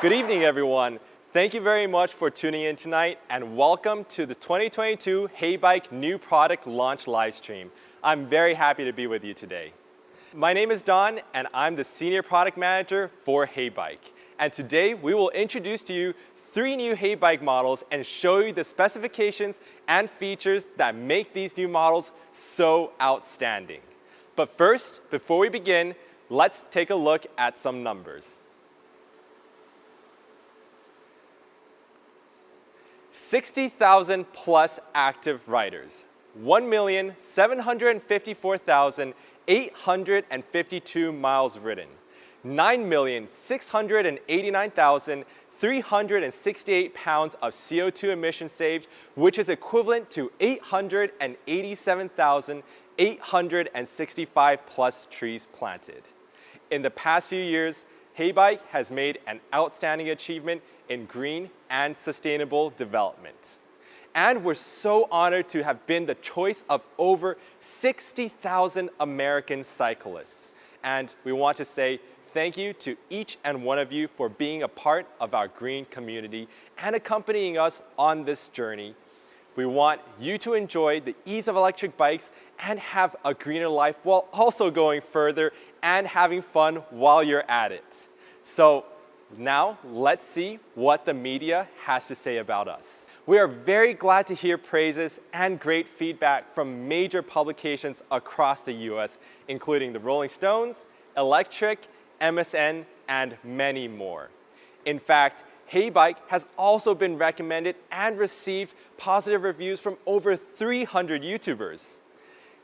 Good evening, everyone. Thank you very much for tuning in tonight, and welcome to the 2022 Heybike New Product Launch Livestream. I'm very happy to be with you today. My name is Don, and I'm the Senior Product Manager for Heybike. And today, we will introduce to you 3 new Heybike models and show you the specifications and features that make these new models so outstanding. But first, before we begin, let's take a look at some numbers. 60,000 plus active riders, 1,754,852 miles ridden, 9,689,368 pounds of CO2 emissions saved, which is equivalent to 887,865 plus trees planted. In the past few years, Heybike has made an outstanding achievement in green and sustainable development. And we're so honored to have been the choice of over 60,000 American cyclists. And we want to say thank you to each and one of you for being a part of our green community and accompanying us on this journey. We want you to enjoy the ease of electric bikes and have a greener life while also going further and having fun while you're at it. So now let's see what the media has to say about us. We are very glad to hear praises and great feedback from major publications across the US, including the Rolling Stones, Electric, MSN, and many more. In fact, Heybike has also been recommended and received positive reviews from over 300 YouTubers.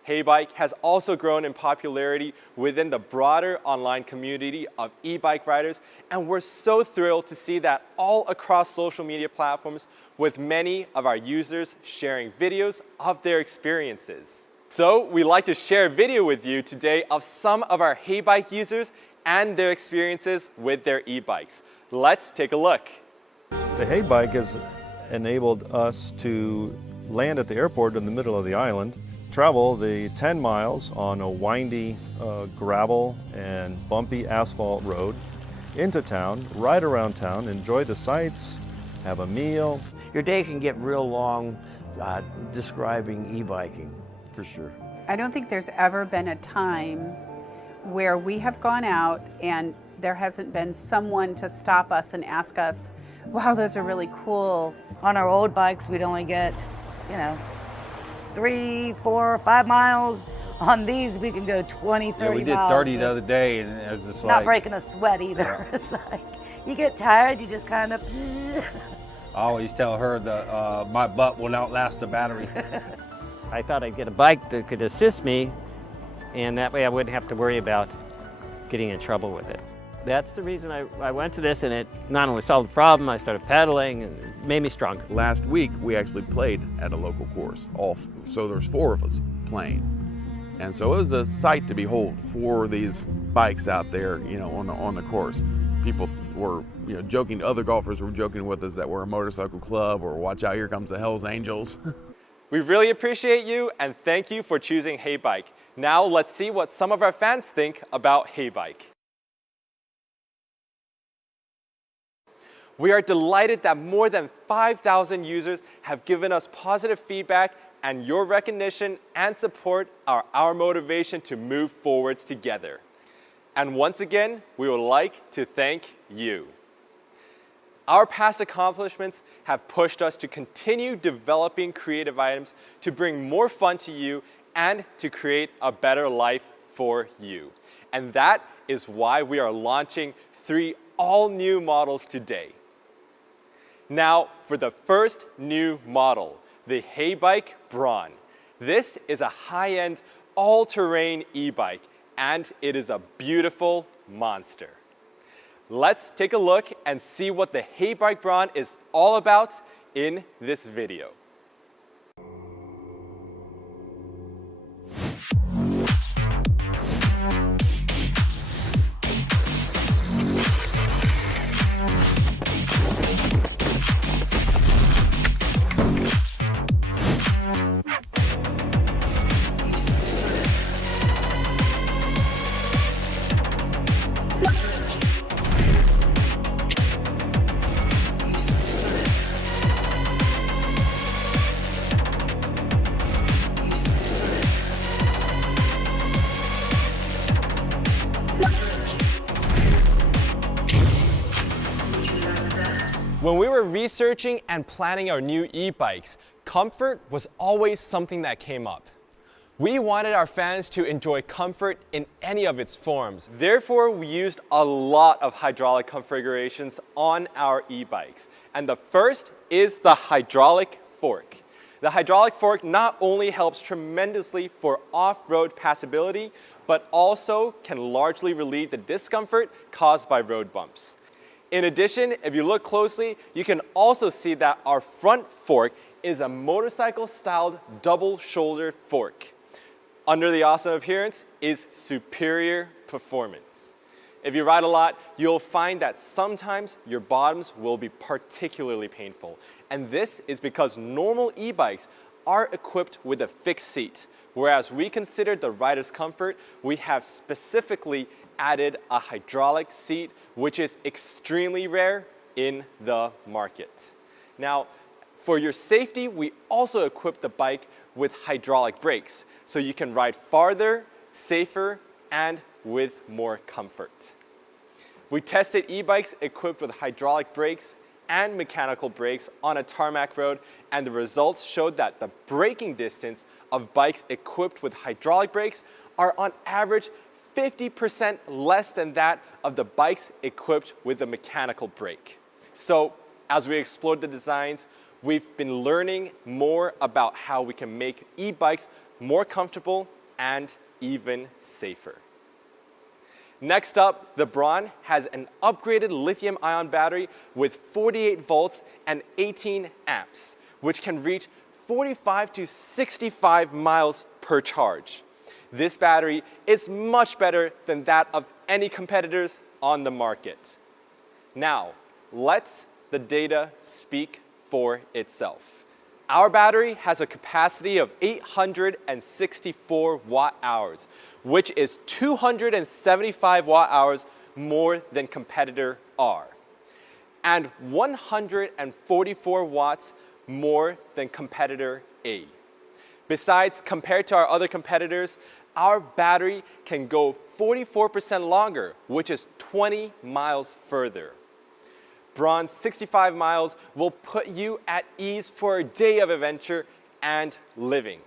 Heybike has also grown in popularity within the broader online community of e-bike riders, and we're so thrilled to see that all across social media platforms, with many of our users sharing videos of their experiences. So we'd like to share a video with you today of some of our Heybike users and their experiences with their e-bikes. Let's take a look. The Heybike has enabled us to land at the airport in the middle of the island, travel the 10 miles on a windy gravel and bumpy asphalt road into town, ride around town, enjoy the sights, have a meal. Your day can get real long describing e-biking, for sure. I don't think there's ever been a time where we have gone out and there hasn't been someone to stop us and ask us, wow, those are really cool. On our old bikes, we'd only get, 3, 4, 5 miles. On these, we can go 20, 30 miles. Yeah, we did 30 the other day, and it was just not like... breaking a sweat either. Yeah. It's like, you get tired, you just kind of... I always tell her that my butt will outlast the battery. I thought I'd get a bike that could assist me, and that way I wouldn't have to worry about getting in trouble with it. That's the reason I went to this, and it not only solved the problem, I started pedaling and it made me stronger. Last week, we actually played at a local course. So there's 4 of us playing. And so it was a sight to behold for these bikes out there, on the course. People were, joking, other golfers were joking with us that we're a motorcycle club, or watch out, here comes the Hells Angels. We really appreciate you and thank you for choosing Heybike. Now let's see what some of our fans think about Heybike. We are delighted that more than 5,000 users have given us positive feedback, and your recognition and support are our motivation to move forwards together. And once again, we would like to thank you. Our past accomplishments have pushed us to continue developing creative items to bring more fun to you and to create a better life for you. And that is why we are launching 3 all-new models today. Now, for the first new model, the Heybike Braun. This is a high-end, all-terrain e-bike, and it is a beautiful monster. Let's take a look and see what the Heybike Braun is all about in this video. When we were researching and planning our new e-bikes, comfort was always something that came up. We wanted our fans to enjoy comfort in any of its forms. Therefore, we used a lot of hydraulic configurations on our e-bikes. And the first is the hydraulic fork. The hydraulic fork not only helps tremendously for off-road passability, but also can largely relieve the discomfort caused by road bumps. In addition, if you look closely, you can also see that our front fork is a motorcycle-styled double-shouldered fork. Under the awesome appearance is superior performance. If you ride a lot, you'll find that sometimes your bottoms will be particularly painful. And this is because normal e-bikes are equipped with a fixed seat. Whereas we considered the rider's comfort, we have specifically added a hydraulic seat, which is extremely rare in the market. Now, for your safety, we also equipped the bike with hydraulic brakes, so you can ride farther, safer, and with more comfort. We tested e-bikes equipped with hydraulic brakes and mechanical brakes on a tarmac road, and the results showed that the braking distance of bikes equipped with hydraulic brakes are on average 50% less than that of the bikes equipped with a mechanical brake. So, as we explored the designs, we've been learning more about how we can make e-bikes more comfortable and even safer. Next up, the Braun has an upgraded lithium-ion battery with 48 volts and 18 amps, which can reach 45 to 65 miles per charge. This battery is much better than that of any competitors on the market. Now, let the data speak for itself. Our battery has a capacity of 864 watt-hours, which is 275 watt-hours more than competitor R, and 144 watts more than competitor A. Besides, compared to our other competitors, our battery can go 44% longer, which is 20 miles further. Braun's 65 miles will put you at ease for a day of adventure and living.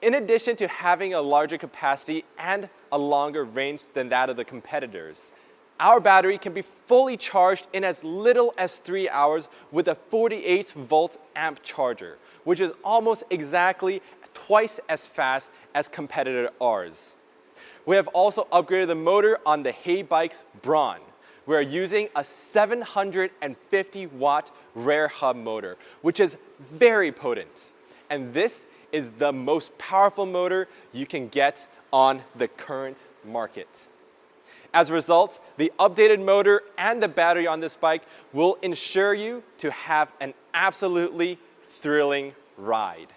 In addition to having a larger capacity and a longer range than that of the competitors, our battery can be fully charged in as little as 3 hours with a 48-volt amp charger, which is almost exactly twice as fast as competitor R's. We have also upgraded the motor on the Heybike's Braun. We're using a 750-watt rear hub motor, which is very potent. And this is the most powerful motor you can get on the current market. As a result, the updated motor and the battery on this bike will ensure you to have an absolutely thrilling ride.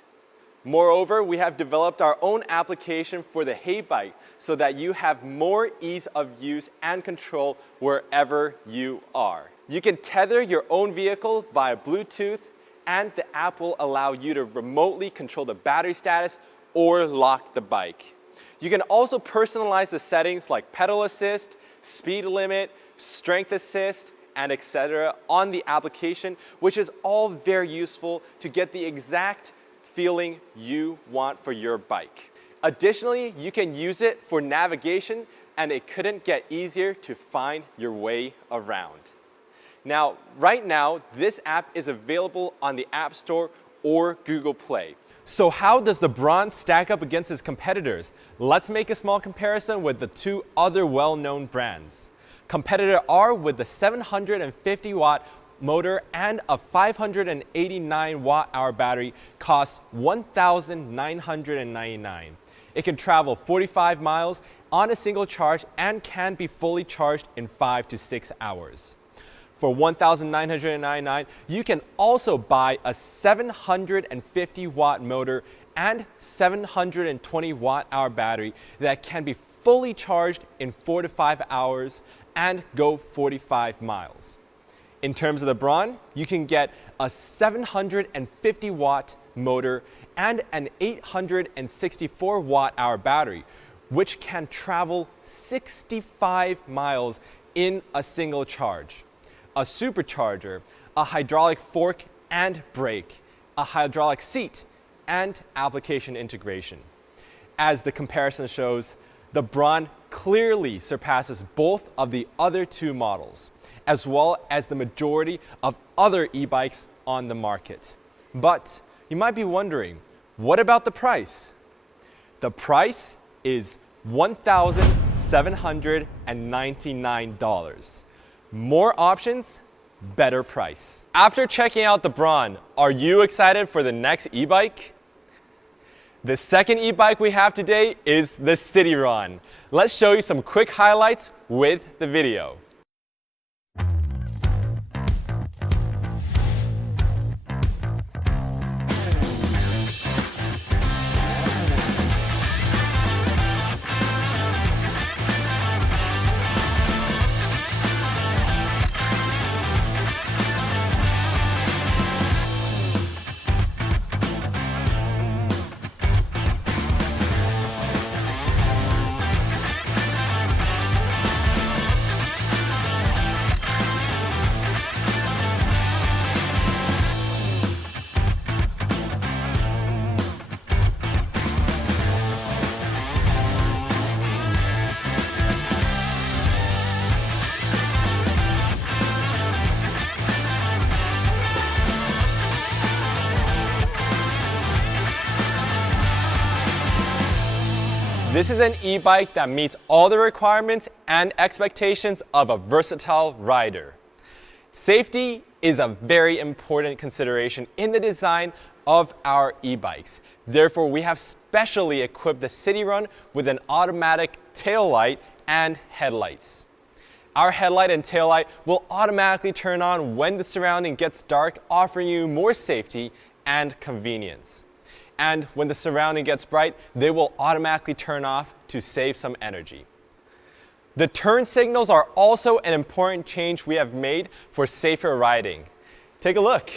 Moreover, we have developed our own application for the Heybike so that you have more ease of use and control wherever you are. You can tether your own vehicle via Bluetooth, and the app will allow you to remotely control the battery status or lock the bike. You can also personalize the settings like pedal assist, speed limit, strength assist, and etc. on the application, which is all very useful to get the exact feeling you want for your bike. Additionally, you can use it for navigation, and it couldn't get easier to find your way around. Now, right now, this app is available on the App Store or Google Play. So how does the Braun stack up against its competitors? Let's make a small comparison with the two other well-known brands. Competitor R with the 750-watt motor and a 589 watt-hour battery costs $1,999. It can travel 45 miles on a single charge and can be fully charged in 5 to 6 hours. For $1,999, you can also buy a 750-watt motor and 720 watt-hour battery that can be fully charged in 4 to 5 hours and go 45 miles. In terms of the Braun, you can get a 750-watt motor and an 864 watt-hour battery, which can travel 65 miles in a single charge. A supercharger, a hydraulic fork and brake, a hydraulic seat, and application integration. As the comparison shows, the Braun clearly surpasses both of the other two models, as well as the majority of other e-bikes on the market. But you might be wondering, what about the price? The price is $1,799. More options, better price. After checking out the Braun, are you excited for the next e-bike? The second e-bike we have today is the City-Run. Let's show you some quick highlights with the video. This is an e-bike that meets all the requirements and expectations of a versatile rider. Safety is a very important consideration in the design of our e-bikes. Therefore, we have specially equipped the City-Run with an automatic tail light and headlights. Our headlight and tail light will automatically turn on when the surrounding gets dark, offering you more safety and convenience. And when the surrounding gets bright, they will automatically turn off to save some energy. The turn signals are also an important change we have made for safer riding. Take a look.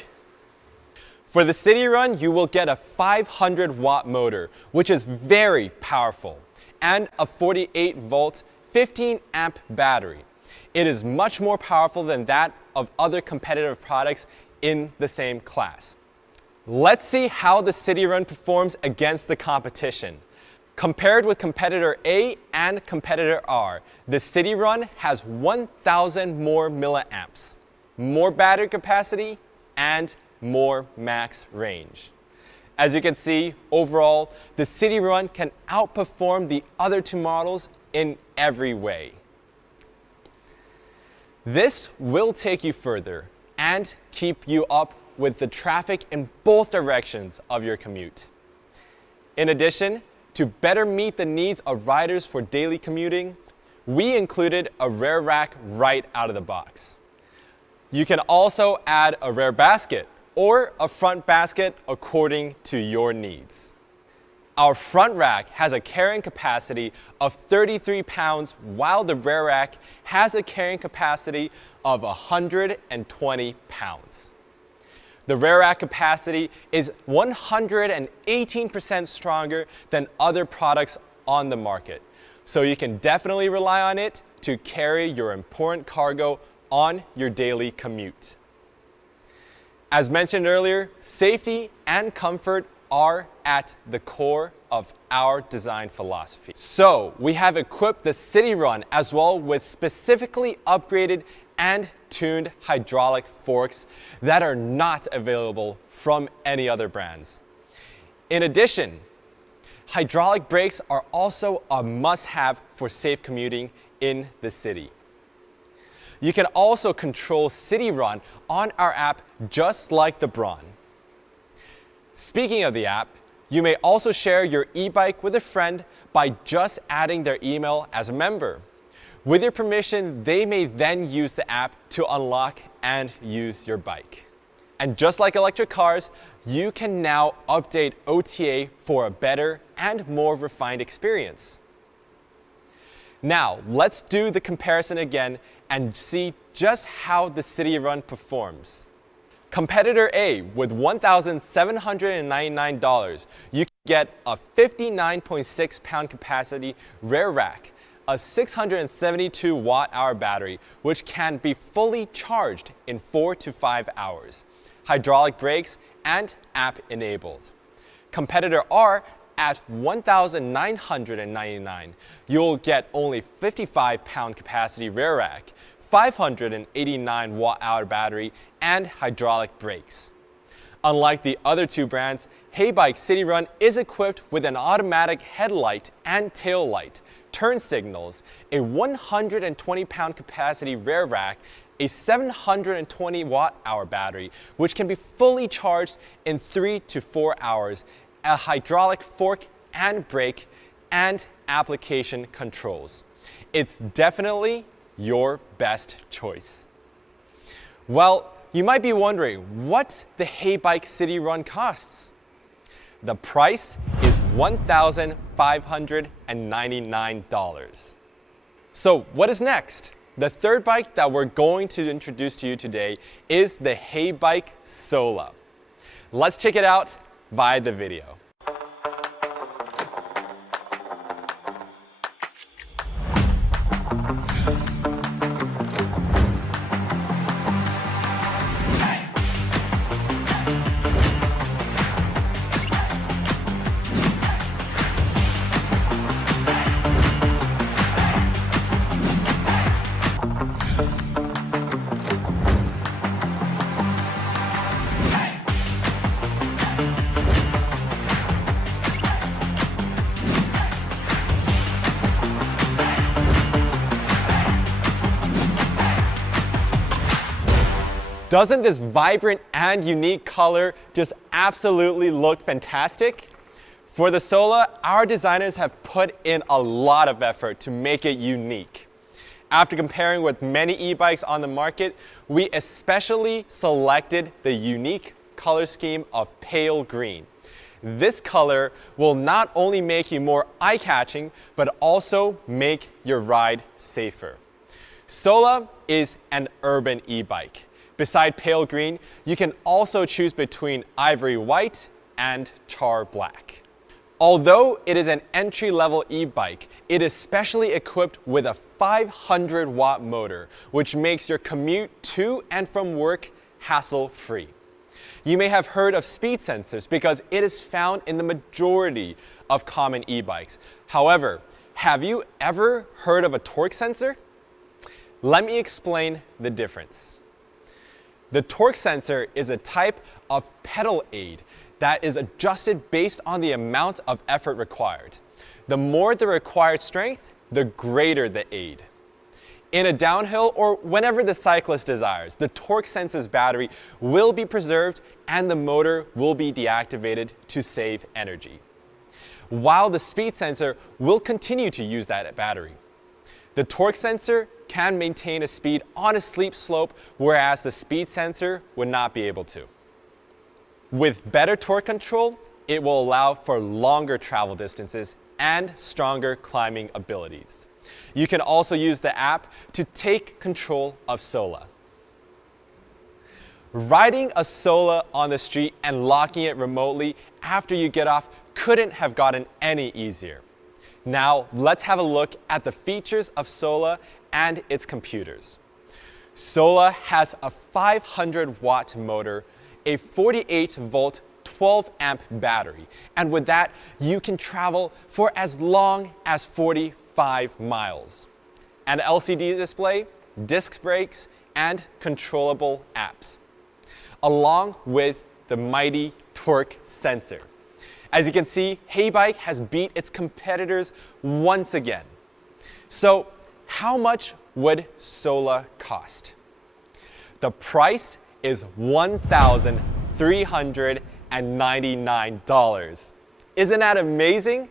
For the City-Run, you will get a 500-watt motor, which is very powerful, and a 48-volt, 15-amp battery. It is much more powerful than that of other competitive products in the same class. Let's see how the City-Run performs against the competition. Compared with competitor A and competitor R, the City-Run has 1,000 more milliamps, more battery capacity, and more max range. As you can see, overall, the City-Run can outperform the other two models in every way. This will take you further and keep you up with the traffic in both directions of your commute. In addition, to better meet the needs of riders for daily commuting, we included a rear rack right out of the box. You can also add a rear basket or a front basket according to your needs. Our front rack has a carrying capacity of 33 pounds, while the rear rack has a carrying capacity of 120 pounds. The rear rack capacity is 118% stronger than other products on the market, so you can definitely rely on it to carry your important cargo on your daily commute. As mentioned earlier, safety and comfort are at the core of our design philosophy. So we have equipped the City-Run as well with specifically upgraded and tuned hydraulic forks that are not available from any other brands. In addition, hydraulic brakes are also a must-have for safe commuting in the city. You can also control City-Run on our app just like the Braun. Speaking of the app, you may also share your e-bike with a friend by just adding their email as a member. With your permission, they may then use the app to unlock and use your bike. And just like electric cars, you can now update OTA for a better and more refined experience. Now, let's do the comparison again and see just how the City-Run performs. Competitor A with $1,799, you can get a 59.6-pound capacity rear rack, a a 672 watt-hour battery, which can be fully charged in 4 to 5 hours, hydraulic brakes, and app-enabled. Competitor R at $1,999, you'll get only 55-pound capacity rear rack, 589 watt-hour battery, and hydraulic brakes. Unlike the other two brands, Heybike City Run is equipped with an automatic headlight and tail light, turn signals, a 120-pound capacity rear rack, a 720 watt-hour battery, which can be fully charged in 3 to 4 hours, a hydraulic fork and brake, and application controls. It's definitely your best choice. Well, you might be wondering what the Heybike City Run costs. The price is $1,599. So what is next? The third bike that we're going to introduce to you today is the Heybike Sola. Let's check it out via the video. Doesn't this vibrant and unique color just absolutely look fantastic? For the Sola, our designers have put in a lot of effort to make it unique. After comparing with many e-bikes on the market, we especially selected the unique color scheme of pale green. This color will not only make you more eye-catching, but also make your ride safer. Sola is an urban e-bike. Beside pale green, you can also choose between ivory white and char black. Although it is an entry-level e-bike, it is specially equipped with a 500-watt motor, which makes your commute to and from work hassle-free. You may have heard of speed sensors because it is found in the majority of common e-bikes. However, have you ever heard of a torque sensor? Let me explain the difference. The torque sensor is a type of pedal aid that is adjusted based on the amount of effort required. The more the required strength, the greater the aid. In a downhill or whenever the cyclist desires, the torque sensor's battery will be preserved and the motor will be deactivated to save energy, while the speed sensor will continue to use that battery. The torque sensor can maintain a speed on a steep slope, whereas the speed sensor would not be able to. With better torque control, it will allow for longer travel distances and stronger climbing abilities. You can also use the app to take control of Sola. Riding a Sola on the street and locking it remotely after you get off couldn't have gotten any easier. Now, let's have a look at the features of Sola and its computers. Sola has a 500-watt motor, a 48-volt, 12-amp battery, and with that, you can travel for as long as 45 miles. An LCD display, disc brakes, and controllable apps, along with the mighty torque sensor. As you can see, Heybike has beat its competitors once again. So, how much would Sola cost? The price is $1,399. Isn't that amazing?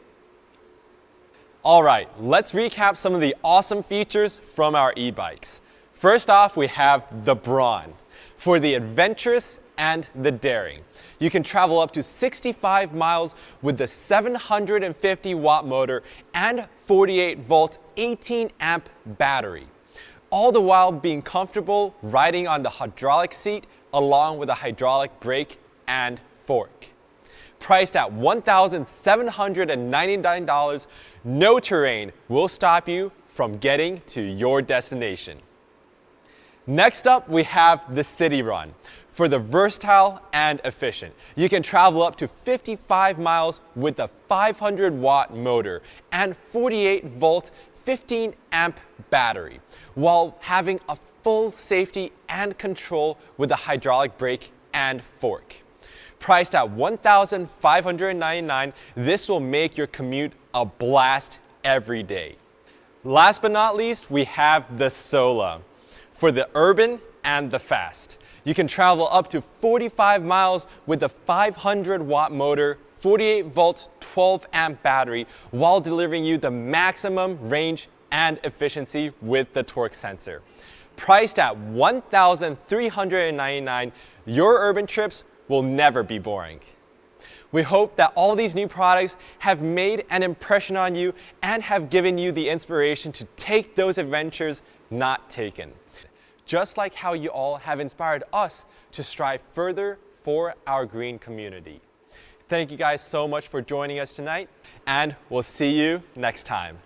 All right, let's recap some of the awesome features from our e-bikes. First off, we have the Brawn for the adventurous and the daring. You can travel up to 65 miles with the 750-watt motor and 48-volt, 18-amp battery, all the while being comfortable riding on the hydraulic seat along with a hydraulic brake and fork. Priced at $1,799, no terrain will stop you from from getting to your destination. Next up, we have the City Run. For the versatile and efficient, you can travel up to 55 miles with a 500-watt motor and 48-volt 15-amp battery, while having a full safety and control with a hydraulic brake and fork. Priced at $1,599, this will make your commute a blast every day. Last but not least, we have the Sola. For the urban and the fast, you can travel up to 45 miles with a 500-watt motor, 48-volt, 12-amp battery, while delivering you the maximum range and efficiency with the torque sensor. Priced at $1,399, your urban trips will never be boring. We hope that all these new products have made an impression on you and have given you the inspiration to take those adventures not taken. Just like how you all have inspired us to strive further for our green community. Thank you guys so much for joining us tonight, and we'll see you next time.